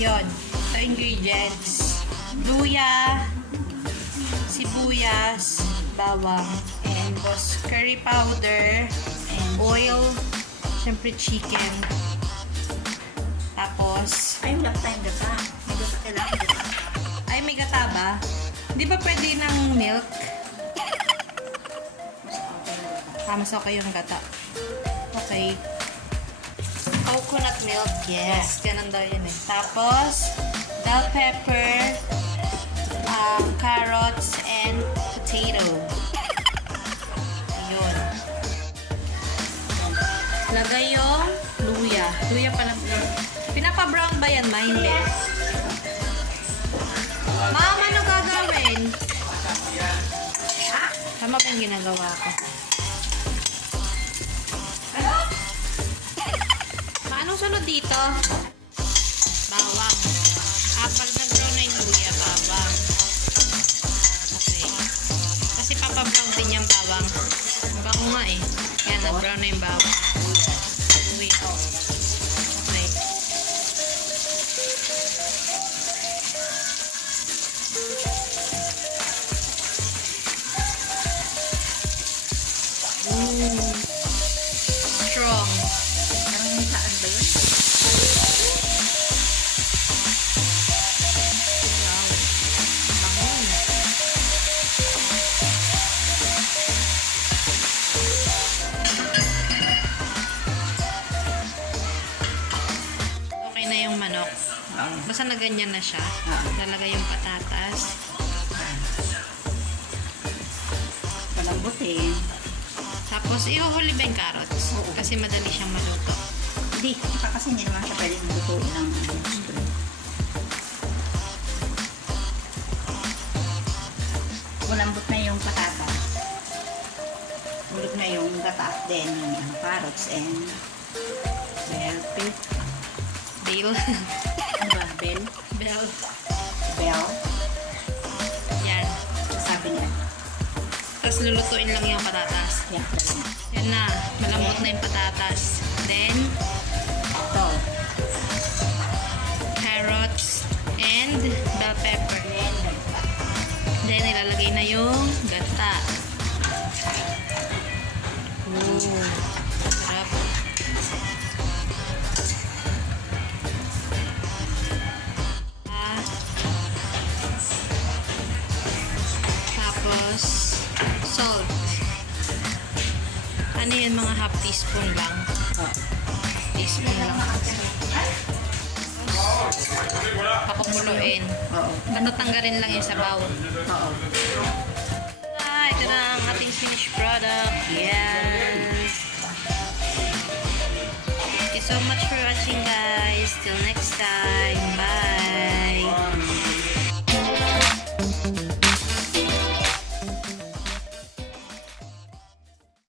Ayun. Ito ingredients. Luya, sibuyas, bawang, and curry powder, and oil, syempre chicken. Tapos, Ay, wala tayong gata. May gata kailangan gata. ay may gata ba? Hindi ba pwede ng milk? Mas okay yung gata. Okay. Coconut milk, yes. Ganun daw yun eh. Tapos, bell pepper, carrots, and potato. Ayun. Lagay yung luya. Luya pala. Pinapa-brown ba yan, ma? Hindi. Ma'am, ano gagawin? Tama ba yung ginagawa ko? Anong sunod dito? Bawang. Pag nag-brown na yung luya, bawang. Okay. Kasi papabrown din yung bawang. Bango nga eh. Yan, nag-brown na yung bawang. Luya. Okay. Strong. Saan ba yun? Okay na yung manok. Basta na ganyan na siya. Lalagay yung patatas. Palambutin. Tapos, ihuhuli ba yung carrots? Oo. Kasi madali siyang maluto. Hindi. Kasi hindi naman siya pwedeng lutuin ng malambot na yung patatas. Ulog na yung gata. Then, yung carrots and bell pepper. Bale. Ano ba? Bell? Bell. Bell? Yan. Sabi niya. Tapos lulutuin lang yung patatas. Yeah, Yan na. Malambot na yung patatas. Then, ito. carrots and bell pepper. Then, ilalagay na yung gata. Ooh. Sarap. Tapos, salt. Ano yun, mga half teaspoon lang. Teaspoon lang. Pakumuloyin. Oo. Tatanggalin lang yung sabaw. Oo. Ito na ang ating finished product. Yes! Thank you so much for watching, guys. Till next time.